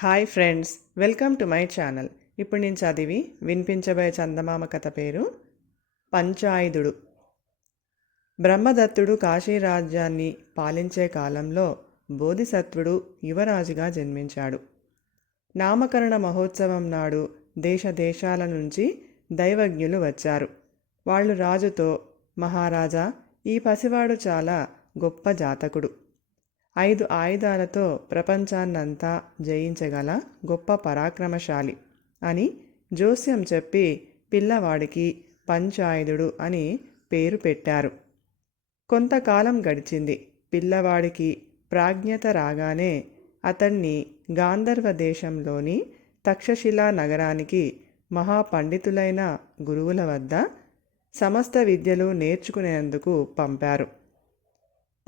Hi friends welcome to my channel. ఇప్పుడు నేను చదివి వినిపించబోయే చందమామ కథ పేరు పంచాయుధుడు. బ్రహ్మదత్తుడు కాశీ రాజ్యాన్ని పాలించే కాలంలో బోధిసత్వుడు యువరాజుగా జన్మించాడు. నామకరణ మహోత్సవం నాడు దేశ దేశాల నుంచి దైవజ్ఞులు వచ్చారు. వాళ్ళు రాజుతో మహారాజా ఈ పసివాడు చాలా గొప్ప జాతకుడు. ఐదు ఆయుధాలతో ప్రపంచాన్నంతా జయించగల గొప్ప పరాక్రమశాలి అని జోస్యం చెప్పి పిల్లవాడికి పంచాయుధుడు అని పేరు పెట్టారు. కొంతకాలం గడిచింది. పిల్లవాడికి ప్రాజ్ఞత రాగానే అతన్ని గాంధర్వ దేశంలోని తక్షశిలా నగరానికి మహాపండితులైన గురువుల వద్ద సమస్త విద్యలు నేర్చుకునేందుకు పంపారు.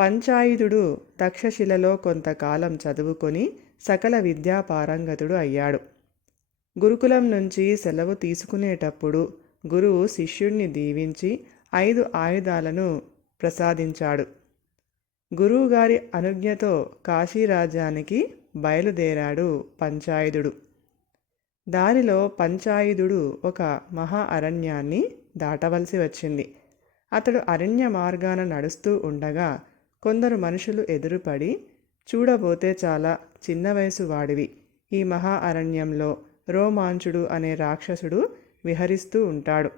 పంచాయుధుడు తక్షశిలలో కొంతకాలం చదువుకొని సకల విద్యా పారంగతుడు అయ్యాడు. గురుకులం నుంచి సెలవు తీసుకునేటప్పుడు గురువు శిష్యుణ్ణి దీవించి ఐదు ఆయుధాలను ప్రసాదించాడు. గురువుగారి అనుజ్ఞతో కాశీరాజ్యానికి బయలుదేరాడు పంచాయుధుడు. దారిలో పంచాయుధుడు ఒక మహా అరణ్యాన్ని దాటవలసి వచ్చింది. అతడు అరణ్య మార్గాన నడుస్తూ ఉండగా కొందరు మనుషులు ఎదురుపడి చూడబోతే చాలా చిన్న వయసు వాడివి. ఈ మహా అరణ్యంలో రోమాంచుడు అనే రాక్షసుడు విహరిస్తూ ఉంటాడు.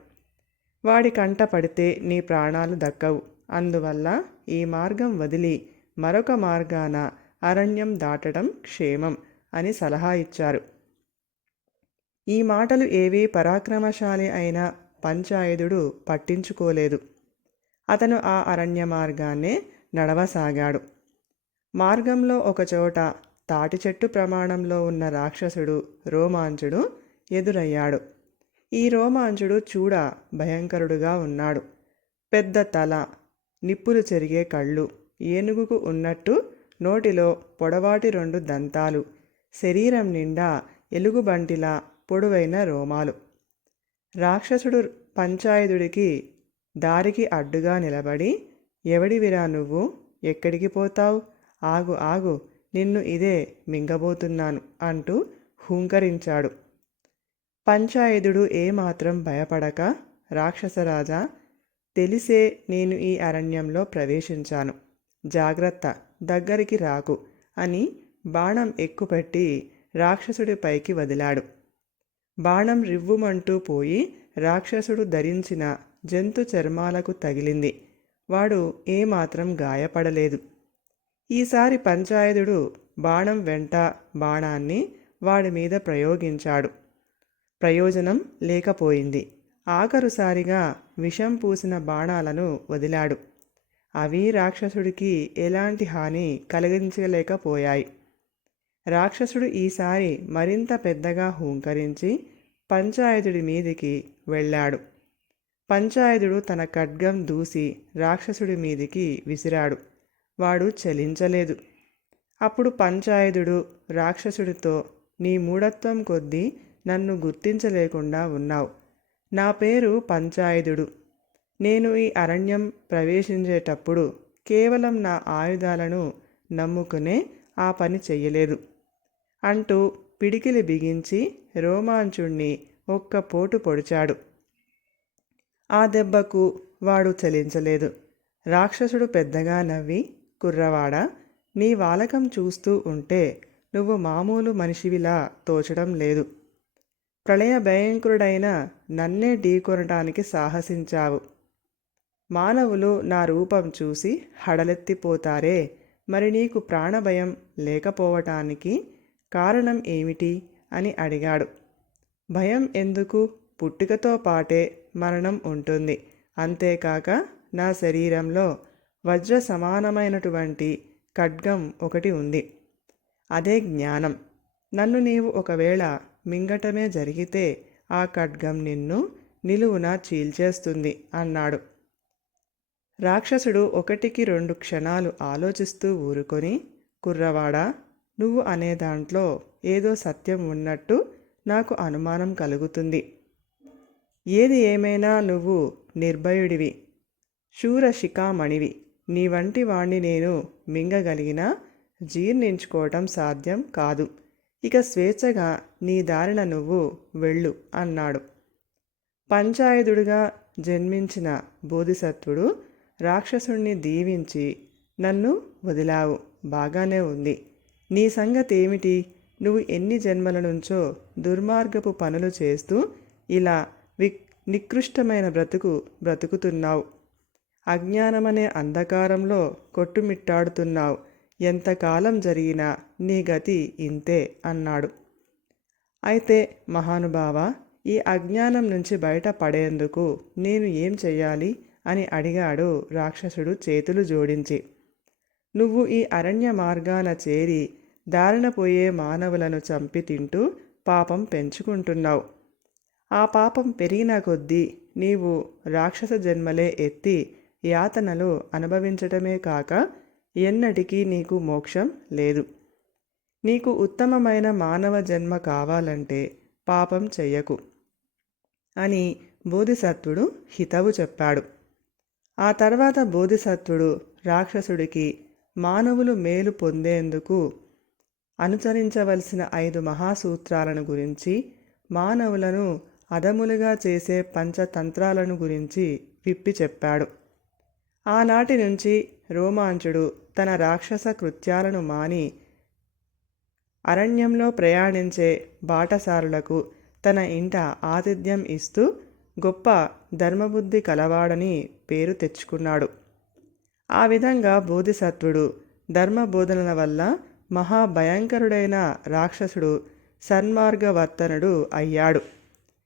వాడి కంట పడితే నీ ప్రాణాలు దక్కవు. అందువల్ల ఈ మార్గం వదిలి మరొక మార్గాన అరణ్యం దాటడం క్షేమం అని సలహా ఇచ్చారు. ఈ మాటలు ఏవీ పరాక్రమశాలి అయిన పంచాయుధుడు పట్టించుకోలేదు. అతను ఆ అరణ్య మార్గాన్నే నడవసాగాడు. మార్గంలో ఒకచోట తాటి చెట్టు ప్రమాణంలో ఉన్న రాక్షసుడు రోమాంచుడు ఎదురయ్యాడు. ఈ రోమాంచుడు చూడ భయంకరుడుగా ఉన్నాడు. పెద్ద తల నిప్పులు చెరిగే కళ్ళు ఏనుగుకు ఉన్నట్టు నోటిలో పొడవాటి రెండు దంతాలు శరీరం నిండా ఎలుగుబంటిలా పొడవైన రోమాలు. రాక్షసుడు పంచాయుధుడికి దారికి అడ్డుగా నిలబడి ఎవడివిరా నువ్వు? ఎక్కడికి పోతావు? ఆగు ఆగు నిన్ను ఇదే మింగబోతున్నాను అంటూ హూంకరించాడు. పంచాయుధుడు ఏమాత్రం భయపడక రాక్షసరాజా తెలిసే నేను ఈ అరణ్యంలో ప్రవేశించాను. జాగ్రత్త దగ్గరికి రాకు అని బాణం ఎక్కుపెట్టి రాక్షసుడి పైకి వదిలాడు. బాణం రివ్వుమంటూ పోయి రాక్షసుడు ధరించిన జంతు చర్మాలకు తగిలింది. వాడు ఏమాత్రం గాయపడలేదు. ఈసారి పంచాయతుడు బాణం వెంట బాణాన్ని వాడి మీద ప్రయోగించాడు. ప్రయోజనం లేకపోయింది. ఆఖరుసారిగా విషం పూసిన బాణాలను వదిలాడు. అవి రాక్షసుడికి ఎలాంటి హాని కలిగించలేకపోయాయి. రాక్షసుడు ఈసారి మరింత పెద్దగా హూంకరించి పంచాయతుడి మీదికి వెళ్ళాడు. పంచాయతుడు తన ఖడ్గం దూసి రాక్షసుడి మీదికి విసిరాడు. వాడు చలించలేదు. అప్పుడు పంచాయుధుడు రాక్షసుడితో నీ మూఢత్వం కొద్దీ నన్ను గుర్తించలేకుండా ఉన్నావు. నా పేరు పంచాయుధుడు నేను ఈ అరణ్యం ప్రవేశించేటప్పుడు కేవలం నా ఆయుధాలను నమ్ముకునే ఆ పని చెయ్యలేదు అంటూ పిడికిలి బిగించి రోమాంచుణ్ణి ఒక్క పోటు పొడిచాడు. ఆ దెబ్బకు వాడు చలించలేదు. రాక్షసుడు పెద్దగా నవ్వి కుర్రవాడా నీ వాలకం చూస్తూ ఉంటే నువ్వు మామూలు మనిషివిలా తోచడం లేదు. ప్రళయ భయంకరుడైన నన్నే ఢీకొనటానికి సాహసించావు. మానవులు నా రూపం చూసి హడలెత్తిపోతారే మరి నీకు ప్రాణభయం లేకపోవటానికి కారణం ఏమిటి అని అడిగాడు. భయం ఎందుకు? పుట్టుకతో పాటే మరణం ఉంటుంది. అంతేకాక నా శరీరంలో వజ్ర సమానమైనటువంటి ఖడ్గం ఒకటి ఉంది. అదే జ్ఞానం. నన్ను నీవు ఒకవేళ మింగటమే జరిగితే ఆ ఖడ్గం నిన్ను నిలువున చీల్చేస్తుంది అన్నాడు. రాక్షసుడు ఒకటికి రెండు క్షణాలు ఆలోచిస్తూ ఊరుకొని కుర్రవాడా నువ్వు అనే దాంట్లో ఏదో సత్యం ఉన్నట్టు నాకు అనుమానం కలుగుతుంది. ఏది ఏమైనా నువ్వు నిర్భయుడివి శూర శిఖామణివి. నీ వంటి వాణ్ణి నేను మింగగలిగినా జీర్ణించుకోవటం సాధ్యం కాదు. ఇక స్వేచ్ఛగా నీ దారిన నువ్వు వెళ్ళు అన్నాడు. పంచాయుధుడిగా జన్మించిన బోధిసత్వుడు రాక్షసుణ్ణి దీవించి నన్ను వదిలావు. బాగానే ఉంది. నీ సంగతి ఏమిటి నువ్వు ఎన్ని జన్మల నుంచో దుర్మార్గపు పనులు చేస్తూ ఇలా వి నికృష్టమైన బ్రతుకు బ్రతుకుతున్నావు. అజ్ఞానమనే అంధకారంలో కొట్టుమిట్టాడుతున్నావు. ఎంతకాలం జరిగినా నీ గతి ఇంతే అన్నాడు. అయితే మహానుభావ ఈ అజ్ఞానం నుంచి బయటపడేందుకు నేను ఏం చెయ్యాలి? అని అడిగాడు రాక్షసుడు చేతులు జోడించి. నువ్వు ఈ అరణ్య మార్గాన చేరి దారిన పోయే మానవులను చంపి తింటూ పాపం పెంచుకుంటున్నావు. ఆ పాపం పెరిగిన కొద్దీ నీవు రాక్షస జన్మలే ఎత్తి యాతనలు అనుభవించటమే కాక ఎన్నటికీ నీకు మోక్షం లేదు. నీకు ఉత్తమమైన మానవ జన్మ కావాలంటే పాపం చెయ్యకు అని బోధిసత్వుడు హితవు చెప్పాడు. ఆ తర్వాత బోధిసత్వుడు రాక్షసుడికి మానవులు మేలు పొందేందుకు అనుసరించవలసిన ఐదు మహాసూత్రాలను గురించి మానవులను అదములుగా చేసే పంచతంత్రాలను గురించి విప్పి చెప్పాడు. ఆనాటి నుంచి రోమాంచుడు తన రాక్షస కృత్యాలను మాని అరణ్యంలో ప్రయాణించే బాటసారులకు తన ఇంట ఆతిథ్యం ఇస్తూ గొప్ప ధర్మబుద్ధి కలవాడని పేరు తెచ్చుకున్నాడు. ఆ విధంగా బోధిసత్వుడు ధర్మబోధనల వల్ల మహాభయంకరుడైన రాక్షసుడు సన్మార్గవర్తనుడు అయ్యాడు.